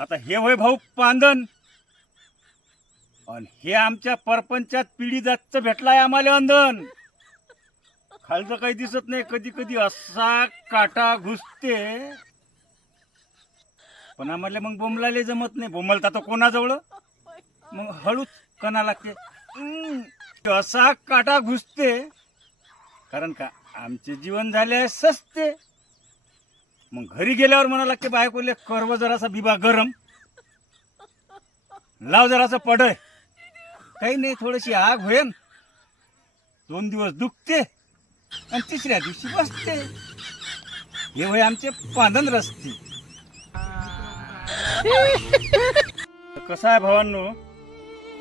आता हे होय भाऊ पांदन. आणि हे आमच्या परपंचात पिढी जातच भेटलाय आम्हाला अंधन खालचं काही दिसत नाही कधी कधी असा काटा घुसते. पण आम्हाला मग बोंबलायला जमत नाही. बोंबलता तो कोणाजवळ? मग हळूच कणा लागते असा काटा घुसते. कारण का आमचे जीवन झाले सस्ते. मग घरी गेल्यावर म्हणा लागते बायकोले कर्व जरासा बिबा गरम. लाव जरासा पडय. काही नाही थोडीशी आग होईन. दोन दिवस दुखते आणि तिसऱ्या दिवशी बसते. हे होय आमचे पांदन रस्ते. कसं आहे भावांनो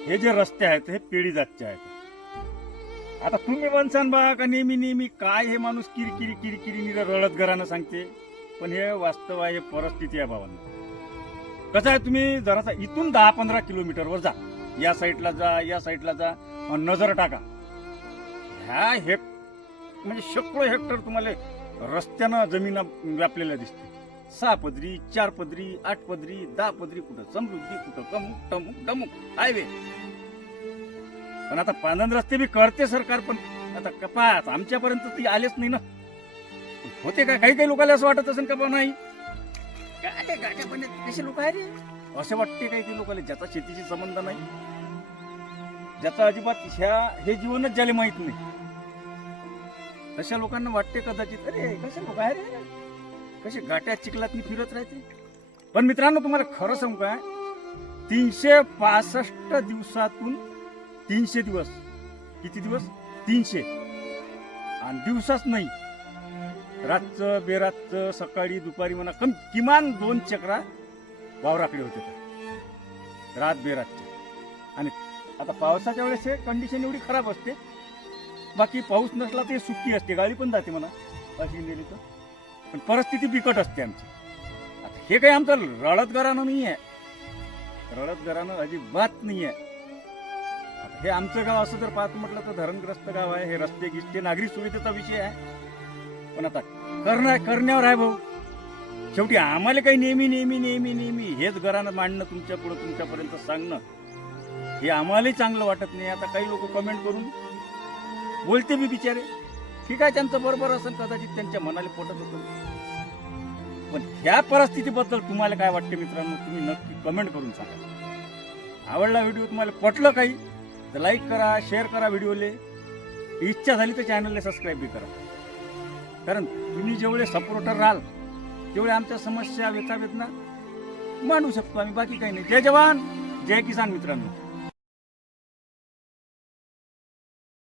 हे जे रस्ते आहेत हे पिढी जातचे आहेत. आता तुम्ही म्हणसान बा का नेहमी नेहमी काय हे माणूस किरकिरी किरकिरी निर रडत घरानं सांगते. पण हे वास्तव आहे परिस्थिती आहे भावांनो कसं आहे तुम्ही जरासा इथून दहा पंधरा किलोमीटरवर जा. या साईडला जा या साईडला जा. नजर टाका. ह्या हेक म्हणजे शेकडो हेक्टर तुम्हाला रस्त्यानं जमीन व्यापलेल्या दिसते सहा पदरी चार पदरी आठ पदरी दहा पदरी कुठं समृद्धी कुठं कमुक टमुक टमुक हायवे. पण आता पांदन रस्ते बी करते सरकार पण आता कपात. आमच्यापर्यंत ती आलेच नाही ना. होते का? काही काही लोकांना असं वाटत असेल का बा नाही? गाड्या पाण्यात कसे लोक आहे रे असे वाटते काही काही लोकांना ज्याचा शेतीशी संबंध नाही ज्याचा अजिबात ह्या हे जीवनच ज्याला माहीत नाही. तशा लोकांना वाटते कदाचित अरे कसे लोक आहे रे कसे गाट्या चिखलात फिरत राहते? पण मित्रांनो तुम्हाला खरं सांगू काय तीनशे पासष्ट दिवसातून तीनशे दिवस. किती दिवस? तीनशे. आणि दिवसाच नाही रातचं बेरातचं सकाळी दुपारी म्हणा कम किमान दोन चक्रा वावराकडे होते तर रात बेरातच्या. आणि आता पावसाच्या वेळेस हे कंडिशन एवढी खराब असते. बाकी पाऊस नसला तरी सुट्टी असते गाडी पण जाते म्हणा अशी नेली तर. पण परिस्थिती बिकट असते आमची. आता हे काही आमचं रडत घराणं नाही आहे. रडत घराणं अजिबात नाही आहे. हे आमचं गाव असं जर पाहत म्हटलं तर धरणग्रस्त गाव आहे हे रस्ते गिस्ते नागरी सुविधेचा विषय आहे. पण आता करणार करण्यावर आहे भाऊ. शेवटी आम्हाला काही नेहमी नेहमी नेहमी नेहमी हेच घरानं मांडणं तुमच्या पुढं तुमच्यापर्यंत सांगणं हे आम्हालाही चांगलं वाटत नाही. आता काही लोक कमेंट करून बोलते बी बिचारे. ठीक आहे त्यांचं बरोबर असेल कदाचित त्यांच्या मनाला पटत असेल पण ह्या परिस्थितीबद्दल तुम्हाला काय वाटते मित्रांनो? तुम्ही नक्की कमेंट करून सांगा. आवडला व्हिडिओ तुम्हाला पटलं काही तर लाईक करा शेअर करा व्हिडिओले. इच्छा झाली तर चॅनलला सबस्क्राईब बी करा. कारण तुम्ही जेवढे सपोर्टर राहाल तेवढे आमच्या समस्या वेता वेदना मांडू शकतो आम्ही. बाकी काही नाही. जय जवान जय किसान मित्रांनो.